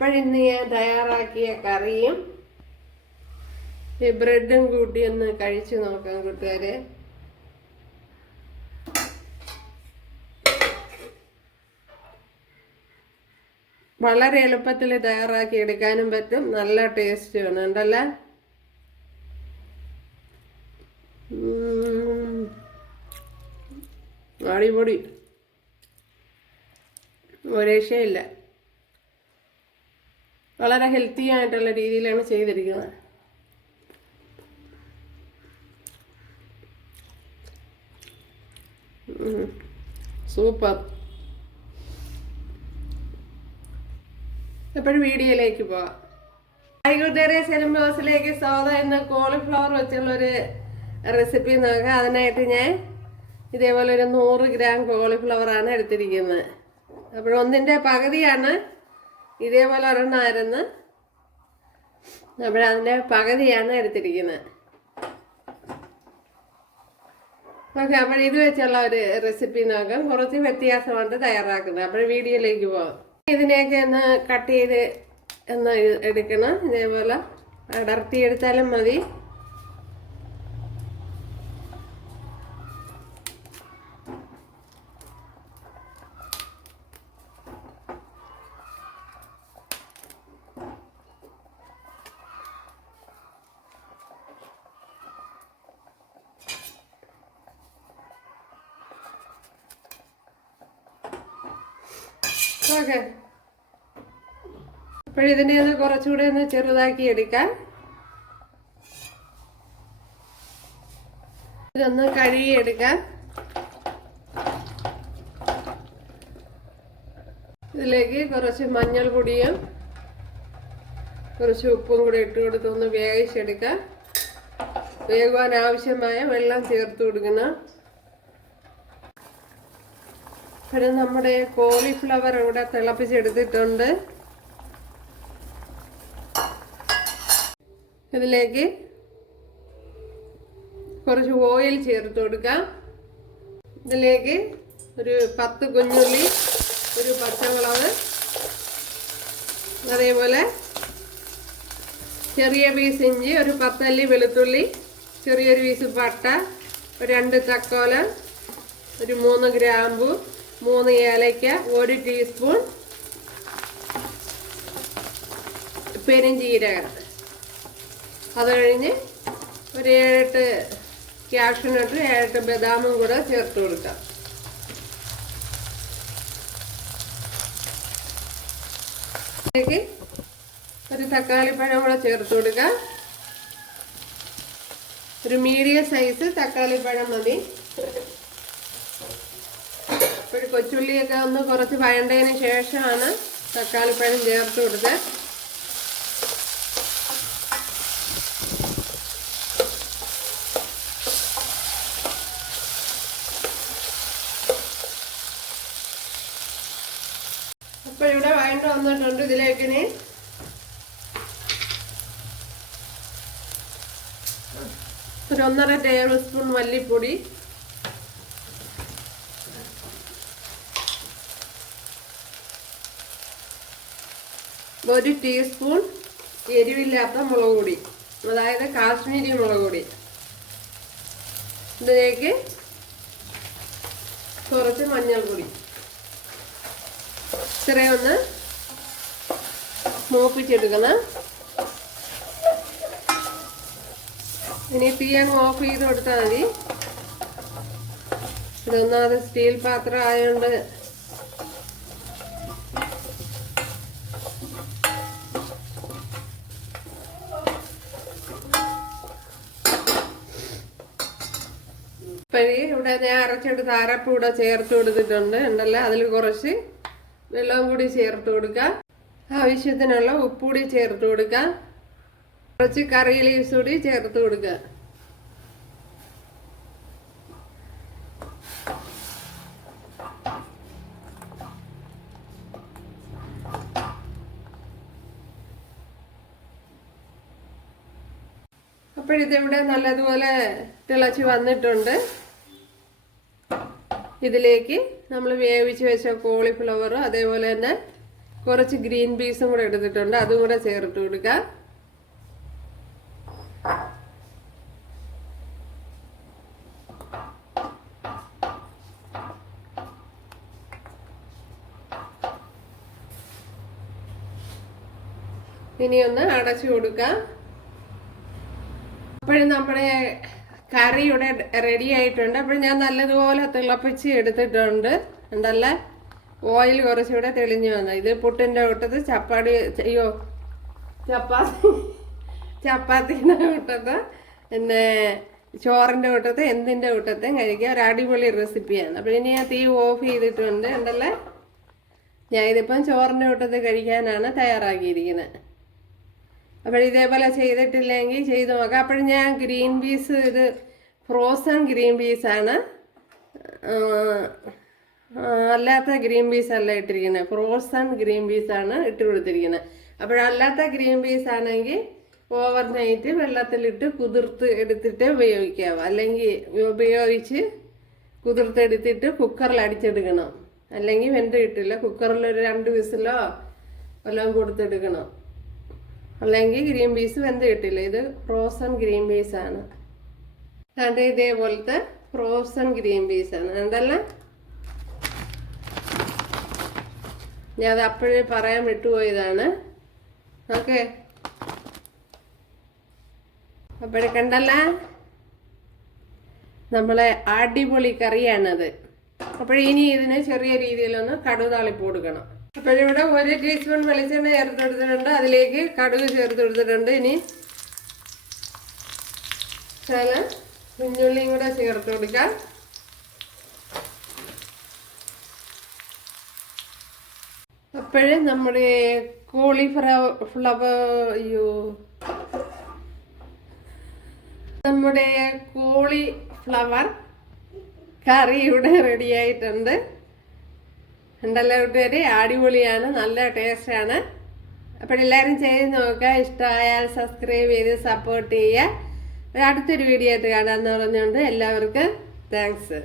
അപ്പോഴിന്ന് ഞാൻ തയ്യാറാക്കിയ കറിയും ഈ ബ്രെഡും കൂട്ടി ഒന്ന് കഴിച്ചു നോക്കാം കൂട്ടുകാരെ. വളരെ എളുപ്പത്തിൽ തയ്യാറാക്കി എടുക്കാനും പറ്റും, നല്ല ടേസ്റ്റ് ആണ് ഉണ്ടല്ലേ. അടിപൊളി, ഒരു രക്ഷയില്ല. വളരെ ഹെൽത്തി ആയിട്ടുള്ള രീതിയിലാണ് ചെയ്തിരിക്കുന്നത്. സൂപ്പർ. എപ്പോഴും വീഡിയോയിലേക്ക് പോവാം. കൂട്ടുകാരെ, സെലിം ബ്ലോഗ്സിലേക്ക് സ്വാഗതം. ഇന്ന് കോളിഫ്ലവർ വെച്ചുള്ളൊരു റെസിപ്പി നോക്കാം. അതിനായിട്ട് ഞാൻ ഇതേപോലെ ഒരു 100 ഗ്രാം കോളിഫ്ലവറാണ് എടുത്തിരിക്കുന്നത്. അപ്പോൾ ഒന്നിൻ്റെ പകുതിയാണ്, ഇതേപോലെ ഒരെണ്ണമായിരുന്നു. അപ്പോഴതിൻ്റെ പകുതിയാണ് എടുത്തിരിക്കുന്നത്. ഓക്കെ, അപ്പോൾ ഇത് വെച്ചുള്ള ഒരു റെസിപ്പി നോക്കാം. കുറച്ച് വ്യത്യാസമാണ് തയ്യാറാക്കുന്നത്. അപ്പോൾ വീഡിയോയിലേക്ക് പോകാം. ഇതിനെയൊക്കെ ഒന്ന് കട്ട് ചെയ്ത് ഒന്ന് എടുക്കണം. ഇതേപോലെ അടർത്തിയെടുത്താലും മതി. ഓക്കെ, അപ്പോഴിതിനെ ഒന്ന് കുറച്ചുകൂടെ ഒന്ന് ചെറുതാക്കി എടുക്കാം. ഇതൊന്ന് കഴുകിയെടുക്കാം. ഇതിലേക്ക് കുറച്ച് മഞ്ഞൾപ്പൊടിയും കുറച്ച് ഉപ്പും കൂടി ഇട്ട് കൊടുത്തൊന്ന് വേവിച്ചെടുക്കാം. വേകുവാൻ ആവശ്യമായ വെള്ളം ചേർത്ത് കൊടുക്കണം. പിന്നെ നമ്മുടെ കോളിഫ്ലവർ ഇവിടെ തിളപ്പിച്ചെടുത്തിട്ടുണ്ട്. ഇതിലേക്ക് കുറച്ച് ഓയിൽ ചേർത്ത് കൊടുക്കാം. ഇതിലേക്ക് ഒരു 10 കുഞ്ഞുള്ളി, ഒരു പച്ചമുളക്, അതേപോലെ ചെറിയ പീസ് ഇഞ്ചി, ഒരു 10 അല്ലി വെളുത്തുള്ളി, ചെറിയൊരു പീസ് പട്ട, ഒരു 2 തക്കോല, ഒരു 3 ഗ്രാമ്പു, 3 ഏലയ്ക്ക, 1 ടീസ്പൂൺ പെരുംജീരകം. അത് കഴിഞ്ഞ് ഒരു 7-8 കാഷ്യൂനട്ട്, 7-8 ബദാമും കൂടെ ചേർത്ത് കൊടുക്കാം. അതിലേക്ക് ഒരു തക്കാളിപ്പഴം കൂടെ ചേർത്ത് കൊടുക്കാം. ഒരു മീഡിയം സൈസ് തക്കാളിപ്പഴം മതി. ഇപ്പോൾ കൊച്ചുള്ളിയൊക്കെ ഒന്ന് കുറച്ച് വഴണ്ടതിന് ശേഷമാണ് തക്കാളിപ്പഴം ചേർത്ത് കൊടുത്തത്. അപ്പോൾ ഇവിടെ വഴണ്ട് വന്നിട്ടുണ്ട്. ഇതിലേക്ക് ഒരു 1.5 ടേബിൾ സ്പൂൺ മല്ലിപ്പൊടി, ഒരു ടീസ്പൂൺ എരിവില്ലാത്ത മുളക് പൊടി, അതായത് കാശ്മീരി മുളക് പൊടി. ഇതിലേക്ക് കുറച്ച് മഞ്ഞൾപ്പൊടി. ഇത്രയൊന്ന് മൂപ്പിച്ചെടുക്കണം. ഇനി തീ അങ്ങ് ഓഫ് ചെയ്ത് കൊടുത്താൽ മതി. ഇതൊന്നാമത് സ്റ്റീൽ പാത്രം ആയതുകൊണ്ട് ഇവിടെ ഞാൻ അരച്ചെടുത്ത് അരപ്പ് കൂടെ ചേർത്ത് കൊടുത്തിട്ടുണ്ട് ഉണ്ടല്ലോ. അതിൽ കുറച്ച് വെള്ളം കൂടി ചേർത്ത് കൊടുക്കാം. ആവശ്യത്തിനുള്ള ഉപ്പ് കൂടി ചേർത്ത് കൊടുക്കാം. കുറച്ച് കറി ലീവ്സ് കൂടി ചേർത്ത് കൊടുക്കുക. അപ്പോഴിതിവിടെ നല്ലതുപോലെ തിളച്ച് വന്നിട്ടുണ്ട്. ഇതിലേക്ക് നമ്മൾ വേവിച്ച് വെച്ച കോളിഫ്ലവർ, അതേപോലെ തന്നെ കുറച്ച് ഗ്രീൻ പീസും കൂടെ എടുത്തിട്ടുണ്ട്, അതും കൂടെ ചേർത്ത് കൊടുക്കാം. ഇനി ഒന്ന് അടച്ചു കൊടുക്കാം. അപ്പോഴും നമ്മുടെ കറി ഇവിടെ റെഡി ആയിട്ടുണ്ട്. അപ്പോഴും ഞാൻ നല്ലതുപോലെ തിളപ്പിച്ച് എടുത്തിട്ടുണ്ട്. ഉണ്ടല്ലേ, ഓയിൽ കുറച്ചുകൂടെ തെളിഞ്ഞു വന്നത്. ഇത് പുട്ടിൻ്റെ കൂട്ടത്ത് ചപ്പാത്തിൻ്റെ കൂട്ടത്ത് പിന്നെ ചോറിൻ്റെ കൂട്ടത്ത് എന്തിൻ്റെ കൂട്ടത്തും കഴിക്കുക. ഒരു അടിപൊളി റെസിപ്പിയാണ്. അപ്പോൾ ഇനി ഞാൻ തീ ഓഫ് ചെയ്തിട്ടുണ്ട്. ഉണ്ടല്ലേ, ഞാൻ ഇതിപ്പം ചോറിൻ്റെ കൂട്ടത്ത് കഴിക്കാനാണ് തയ്യാറാക്കിയിരിക്കുന്നത്. അപ്പോൾ ഇതേപോലെ ചെയ്തിട്ടില്ലെങ്കിൽ ചെയ്ത് നോക്കാം. അപ്പോഴും ഞാൻ ഗ്രീൻ പീസ്, ഇത് ഫ്രോസൺ ഗ്രീൻ പീസാണ്, അല്ലാത്ത ഗ്രീൻ പീസ് അല്ല ഇട്ടിരിക്കുന്നത്. ഫ്രോസൺ ഗ്രീൻ പീസാണ് ഇട്ട് കൊടുത്തിരിക്കുന്നത്. അപ്പോഴല്ലാത്ത ഗ്രീൻ പീസ് ആണെങ്കിൽ ഓവർ നൈറ്റ് വെള്ളത്തിലിട്ട് കുതിർത്ത് എടുത്തിട്ട് ഉപയോഗിക്കാവും. അല്ലെങ്കിൽ ഉപയോഗിച്ച് കുതിർത്തെടുത്തിട്ട് കുക്കറിൽ അടിച്ചെടുക്കണം. അല്ലെങ്കിൽ വെന്ത് കിട്ടില്ല. കുക്കറിൽ ഒരു 2 വിസിലോ വല്ലതും കൊടുത്തെടുക്കണം. അല്ലെങ്കിൽ ഗ്രീൻ പീസ് വെന്ത് കിട്ടില്ല. ഇത് ഫ്രോസൺ ഗ്രീൻ പീസാണ്. അത് ഇതേപോലത്തെ ഫ്രോസൺ ഗ്രീൻ പീസാണ്. എന്തല്ല, ഞാൻ അത് അപ്പോഴേ പറയാൻ വിട്ടുപോയതാണ്. ഓക്കെ, അപ്പോഴേ കണ്ടല്ല, നമ്മളെ അടിപൊളി കറിയാണത്. അപ്പോഴിനി ഇതിന് ചെറിയ രീതിയിലൊന്ന് കടുക് താളിപ്പ് കൊടുക്കണം. അപ്പോഴിവിടെ 1 ടീസ്പൂൺ വെളിച്ചെണ്ണ ചേർത്തെടുത്തിട്ടുണ്ട്. അതിലേക്ക് കടുക് ചേർത്ത് കൊടുത്തിട്ടുണ്ട്. ഇനി ചില കുഞ്ഞുള്ളിയും കൂടെ ചേർത്ത് കൊടുക്കാം. അപ്പോഴും നമ്മുടെ കോളിഫ്ലവർ കറി ഇവിടെ റെഡി ആയിട്ടുണ്ട്. ഉണ്ടല്ലോ കൂട്ടുകാരെ, അടിപൊളിയാണ്, നല്ല ടേസ്റ്റാണ്. അപ്പോൾ എല്ലാവരും ചെയ്ത് നോക്കുക. ഇഷ്ടമായാൽ സബ്സ്ക്രൈബ് ചെയ്ത് സപ്പോർട്ട് ചെയ്യുക. അടുത്തൊരു വീഡിയോ ആയിട്ട് കാണാമെന്ന് പറഞ്ഞുകൊണ്ട് എല്ലാവർക്കും താങ്ക്സ്.